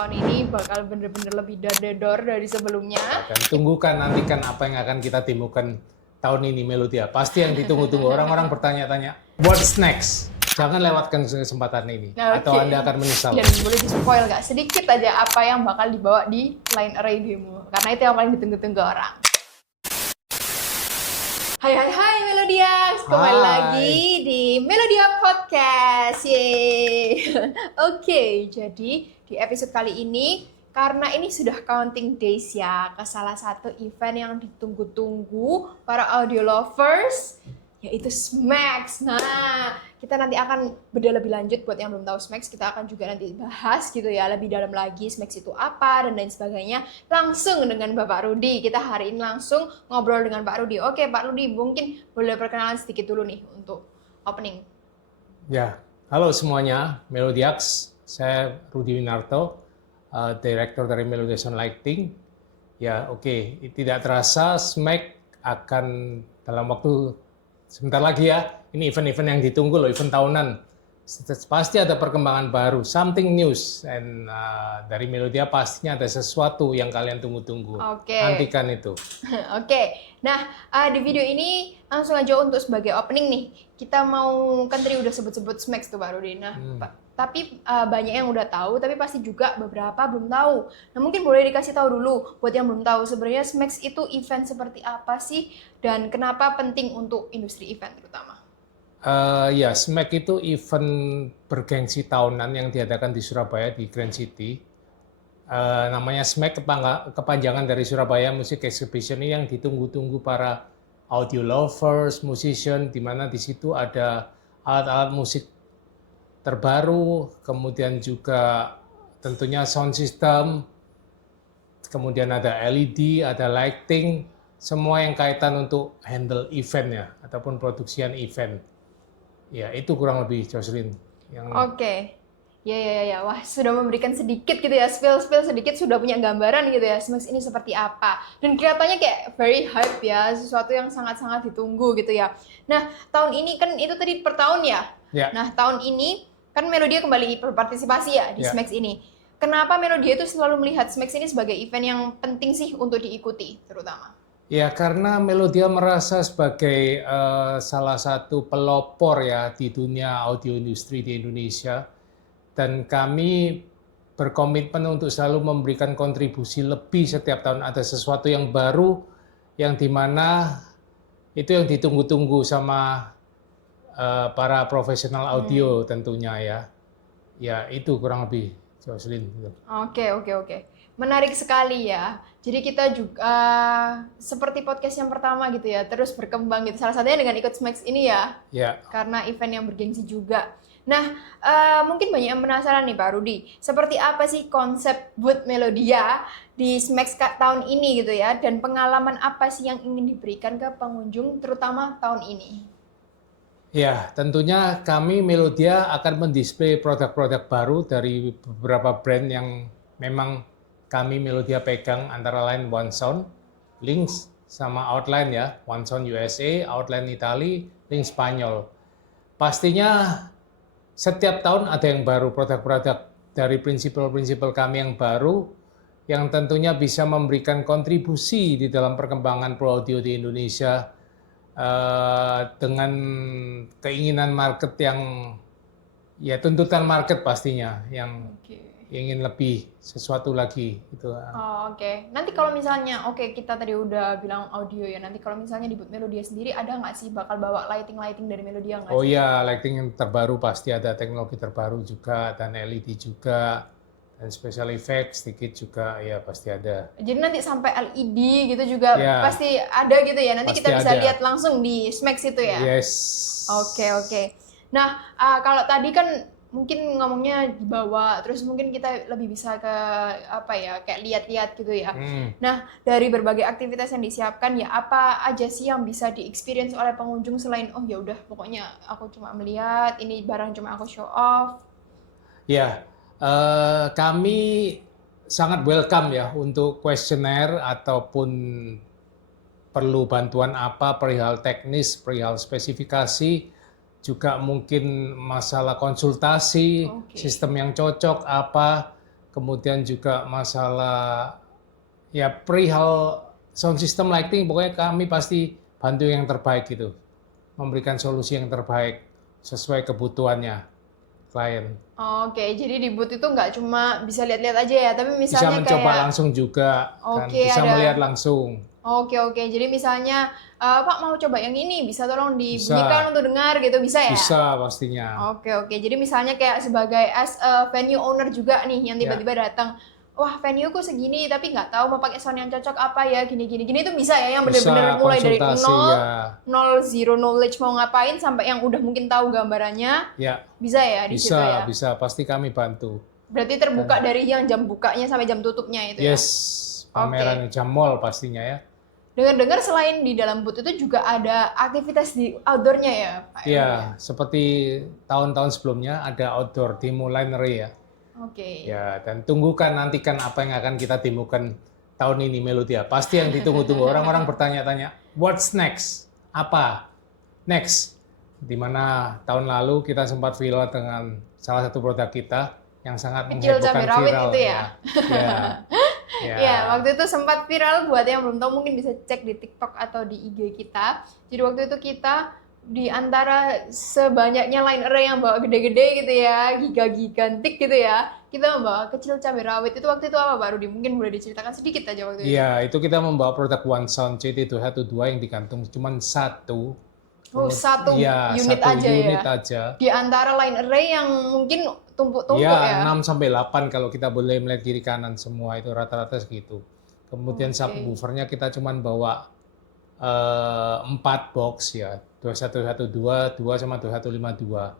tahun ini bakal bener-bener lebih dador dari sebelumnya. Dan nantikan apa yang akan kita temukan tahun ini Melodia. Pasti yang ditunggu-tunggu. Orang-orang bertanya-tanya, what's next? Jangan lewatkan kesempatan ini, atau Anda akan menyesal. Dan boleh di-spoil nggak sedikit aja apa yang bakal dibawa di line array demo, karena itu yang paling ditunggu-tunggu orang. Hai Melodiax, kembali lagi di Melodia Podcast. Yeay. Oke, jadi di episode kali ini, karena ini sudah counting days ya ke salah satu event yang ditunggu-tunggu para audio lovers, yaitu SMAX. Nah, kita nanti akan bedah lebih lanjut. Buat yang belum tahu SMAX, kita akan juga nanti bahas gitu ya lebih dalam lagi SMAX itu apa dan lain sebagainya langsung dengan Bapak Rudi. Kita hari ini langsung ngobrol dengan Pak Rudi. Oke Pak Rudi, mungkin boleh perkenalan sedikit dulu nih untuk opening. Ya, halo semuanya, Melodiax. Saya Rudi Winarto, Direktur dari Melodiation Lighting. Ya, oke. Tidak terasa SMAX akan dalam waktu sebentar lagi ya. Ini event-event yang ditunggu loh, event tahunan. Pasti ada perkembangan baru, something news. Dan dari Melodia pastinya ada sesuatu yang kalian tunggu-tunggu. Nantikan itu. Oke. Nah, di video ini langsung aja untuk sebagai opening nih. Kita mau, kan tadi udah sebut-sebut SMAX tuh Pak Rudi. Nah, tapi banyak yang udah tahu, tapi pasti juga beberapa belum tahu. Nah, mungkin boleh dikasih tahu dulu buat yang belum tahu sebenarnya SMAX itu event seperti apa sih dan kenapa penting untuk industri event terutama. Ya, SMAX itu event bergengsi tahunan yang diadakan di Surabaya di Grand City. Namanya SMAX kepanjangan dari Surabaya Music Exhibition, ini yang ditunggu-tunggu para audio lovers, musician, di mana di situ ada alat-alat musik terbaru, kemudian juga tentunya sound system, kemudian ada LED, ada lighting, semua yang kaitan untuk handle event ya, ataupun produksian event. Ya, itu kurang lebih Jocelyn. Oke. Ya. Wah, sudah memberikan sedikit gitu ya, spill sedikit, sudah punya gambaran gitu ya, SMAX ini seperti apa. Dan kelihatannya kayak very hype ya, sesuatu yang sangat-sangat ditunggu gitu ya. Nah, tahun ini kan itu tadi per tahun ya? Ya. Nah, tahun ini kan Melodia kembali berpartisipasi ya di SMAX ini. Kenapa Melodia itu selalu melihat SMAX ini sebagai event yang penting sih untuk diikuti terutama? Ya, karena Melodia merasa sebagai salah satu pelopor ya di dunia audio industri di Indonesia, dan kami berkomitmen untuk selalu memberikan kontribusi lebih setiap tahun. Ada sesuatu yang baru yang dimana itu yang ditunggu-tunggu sama para profesional audio tentunya ya. Ya, itu kurang lebih Jocelyn. Oke. Menarik sekali ya. Jadi kita juga seperti podcast yang pertama gitu ya, terus berkembang gitu. Salah satunya dengan ikut SMAX ini ya. Ya. Karena event yang bergengsi juga. Nah, mungkin banyak yang penasaran nih Pak Rudi. Seperti apa sih konsep buat Melodia di SMAX tahun ini gitu ya? Dan pengalaman apa sih yang ingin diberikan ke pengunjung terutama tahun ini? Ya, tentunya kami Melodia akan mendisplay produk-produk baru dari beberapa brand yang memang kami Melodia pegang, antara lain One Sound, Lynx, sama Outline ya. One Sound USA, Outline Italia, Lynx Spanyol. Pastinya setiap tahun ada yang baru, produk-produk dari prinsipal-prinsipal kami yang baru, yang tentunya bisa memberikan kontribusi di dalam perkembangan pro audio di Indonesia, dengan keinginan market yang, ya tuntutan market pastinya, yang ingin lebih sesuatu lagi itu. Oke. Nanti kalau misalnya, kita tadi udah bilang audio ya, nanti kalau misalnya di Melodia sendiri ada nggak sih bakal bawa lighting dari Melodia nggak sih? Oh iya, lighting yang terbaru pasti ada, teknologi terbaru juga, dan LED juga, dan special effects sedikit juga, ya pasti ada. Jadi nanti sampai LED gitu juga ya, pasti ada gitu ya, nanti kita bisa lihat langsung di SMAX itu ya? Yes. Oke. Nah, kalau tadi kan mungkin ngomongnya di bawah, terus mungkin kita lebih bisa ke apa ya, kayak lihat-lihat gitu ya. Nah, dari berbagai aktivitas yang disiapkan ya, apa aja sih yang bisa di-experience oleh pengunjung selain oh ya udah pokoknya aku cuma melihat ini barang cuma aku show off? Ya, kami sangat welcome ya untuk kuesioner ataupun perlu bantuan apa perihal teknis, perihal spesifikasi, juga mungkin masalah konsultasi, sistem yang cocok apa, kemudian juga masalah ya perihal sound system lighting, pokoknya kami pasti bantu yang terbaik gitu, memberikan solusi yang terbaik sesuai kebutuhannya klien. Oke, jadi di booth itu nggak cuma bisa lihat-lihat aja ya, tapi Bisa misalnya mencoba kayak langsung juga, kan oke bisa ada melihat langsung, oke. Jadi misalnya Pak mau coba yang ini, bisa tolong bisa, dibunyikan untuk dengar gitu, bisa ya? bisa pastinya, Oke. Jadi misalnya kayak sebagai as a venue owner juga nih yang ya tiba-tiba datang, wah venue ku segini tapi nggak tahu mau pakai sound yang cocok apa ya gini itu bisa ya yang bener-bener bisa mulai dari konsultasi nol ya, nol zero knowledge mau ngapain sampai yang udah mungkin tahu gambarannya ya bisa ya di situ ya. bisa pasti kami bantu. Berarti terbuka Dan dari yang jam bukanya sampai jam tutupnya itu ya. yes, Oke. pameran jam mall pastinya ya. Dengar-dengar selain di dalam booth itu juga ada aktivitas di outdoornya ya, Pak Erwin, ya? Ya, seperti tahun-tahun sebelumnya ada outdoor demo linery ya. Oke. Ya, dan tunggukan nantikan apa yang akan kita temukan tahun ini Melodia. Pasti yang ditunggu-tunggu. Orang-orang bertanya-tanya, what's next? Apa? Next. Di mana tahun lalu kita sempat viral dengan salah satu produk kita yang sangat Kecil cabai menghebohkan rawit viral itu ya. ya. Ya. Ya, waktu itu sempat viral buat yang belum tahu mungkin bisa cek di TikTok atau di IG kita. Jadi waktu itu kita di antara sebanyaknya line array yang bawa gede-gede gitu ya, gigantik gitu ya, kita membawa kecil cabai rawit. Itu waktu itu apa Pak Rudi? Mungkin boleh diceritakan sedikit aja waktu itu. Iya, itu kita membawa produk One Sound CT212 yang digantung cuma satu. Oh, satu Iya, unit satu aja unit ya. aja. Di antara line array yang mungkin tumpuk-tumpuk Ya, ya. 6 sampai 8 kalau kita boleh melihat kiri kanan semua itu rata-rata segitu. Kemudian Oke. subwoofernya kita cuman bawa 4 box ya, 2112, 2 sama 2152.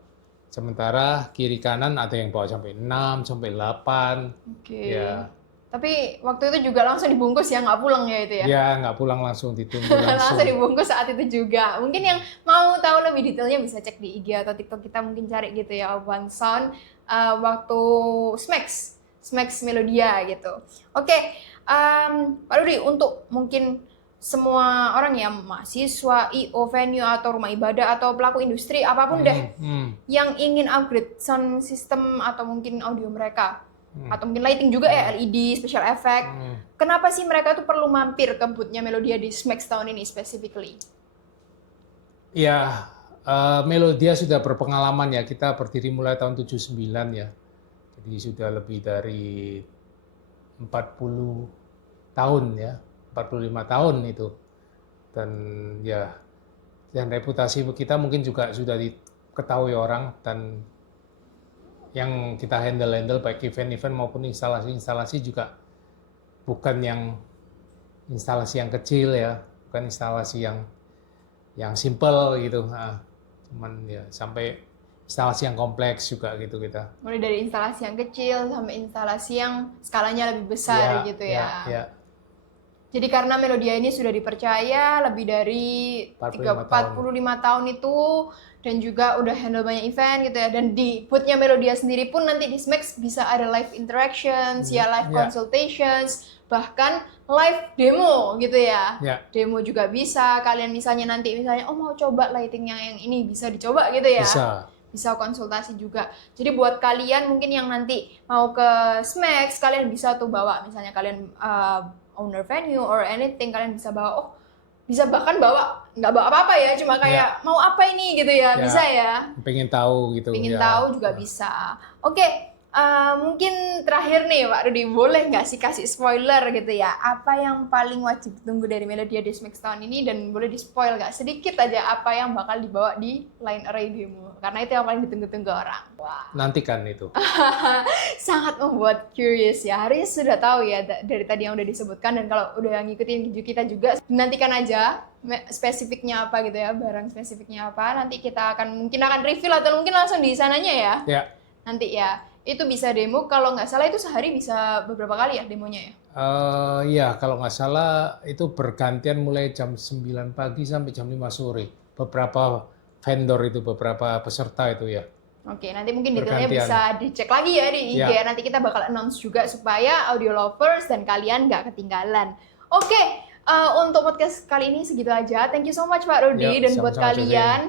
Sementara kiri kanan ada yang bawa sampai 6, sampai 8. Oke. Ya. Tapi waktu itu juga langsung dibungkus ya, nggak pulang ya itu ya? Ya, nggak pulang langsung ditunggu Langsung langsung. dibungkus saat itu juga. Mungkin yang mau tahu lebih detailnya bisa cek di IG atau TikTok kita, mungkin cari gitu ya, One Sound waktu Smax Melodia gitu. Oke, Pak Rudi, untuk mungkin semua orang ya, mahasiswa, IO, venue, atau rumah ibadah, atau pelaku industri, apapun deh, yang ingin upgrade sound system atau mungkin audio mereka, atau mungkin lighting juga ya, LED, special effect. Kenapa sih mereka tuh perlu mampir ke booth-nya Melodia di Smax tahun ini specifically? Ya, Melodia sudah berpengalaman ya, kita berdiri mulai tahun 79 ya. Jadi sudah lebih dari 40 tahun ya, 45 tahun itu. Dan ya, dan reputasi kita mungkin juga sudah diketahui orang, dan yang kita handle baik event-event maupun instalasi-instalasi juga bukan yang instalasi yang kecil ya, bukan instalasi yang simple gitu. Cuman ya sampai instalasi yang kompleks juga gitu kita. Mulai dari instalasi yang kecil sampai instalasi yang skalanya lebih besar gitu ya. Ya. Jadi karena Melodia ini sudah dipercaya lebih dari 45 tahun itu, dan juga udah handle banyak event gitu ya, dan di booth-nya Melodia sendiri pun nanti di Smax bisa ada live interactions, ya live consultations, bahkan live demo gitu ya. Demo juga bisa, kalian misalnya oh mau coba lightingnya yang ini, bisa dicoba gitu ya. Bisa konsultasi juga. Jadi buat kalian mungkin yang nanti mau ke Smax, kalian bisa tuh bawa, misalnya kalian owner venue or anything, kalian bisa bawa, bisa bahkan nggak bawa apa-apa ya, cuma kayak mau apa ini gitu ya, bisa ya. Pengen tahu gitu. Pengen tahu juga bisa. Oke, mungkin terakhir nih Pak Rudi, boleh nggak sih kasih spoiler gitu ya, apa yang paling wajib ditunggu dari Melodia di Smax tahun ini, dan boleh di spoil nggak sedikit aja apa yang bakal dibawa di line array demo, karena itu yang paling ditunggu-tunggu orang. Wah. Nantikan itu. Sangat membuat curious ya, harusnya sudah tahu ya dari tadi yang udah disebutkan, dan kalau udah ngikutin kita juga, nantikan aja spesifiknya apa gitu ya, barang spesifiknya apa, nanti kita mungkin akan reveal atau mungkin langsung di sananya ya. Nanti ya, itu bisa demo, kalau nggak salah itu sehari bisa beberapa kali ya demonya ya? Iya, kalau nggak salah itu bergantian mulai jam 9 pagi sampai jam 5 sore. Beberapa vendor itu, beberapa peserta itu ya. Oke, nanti mungkin detailnya bisa dicek lagi ya di IG. Nanti kita bakal announce juga supaya audio lovers dan kalian nggak ketinggalan. Oke, Untuk podcast kali ini segitu aja. Thank you so much Pak Rudi. Yuk, Dan buat sama-sama, kalian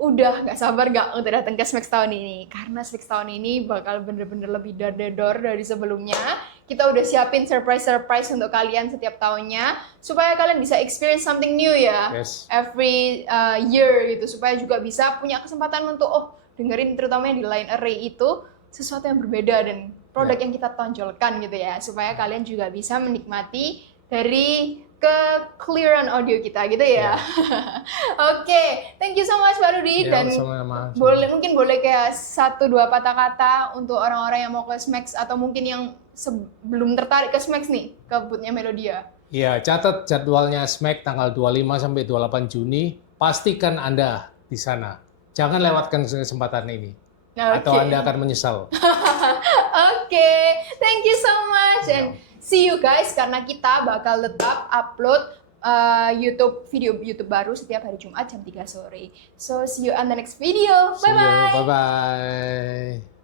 udah nggak sabar nggak untuk datang ke Smax tahun ini, karena Smax tahun ini bakal bener-bener lebih dar-dar dari sebelumnya. Kita udah siapin surprise untuk kalian setiap tahunnya supaya kalian bisa experience something new ya. Yes. Every year gitu, supaya juga bisa punya kesempatan untuk dengerin terutamanya di Line Array itu sesuatu yang berbeda dan produk yang kita tonjolkan gitu ya, supaya kalian juga bisa menikmati dari ke-clearan audio kita gitu ya. Oke, thank you so much Pak Rudi. Ya, Dan sama-sama. mungkin boleh kayak 1-2 patah kata untuk orang-orang yang mau ke Smax atau mungkin yang belum tertarik ke Smax nih, ke booth-nya Melodia. Ya, catat jadwalnya Smack tanggal 25 sampai 28 Juni. Pastikan Anda di sana. Jangan lewatkan kesempatan ini. Atau Anda akan menyesal. Oke, thank you so much and see you guys, karena kita bakal tetap upload video YouTube baru setiap hari Jumat jam 3 sore. So see you on the next video. Bye bye. Bye bye.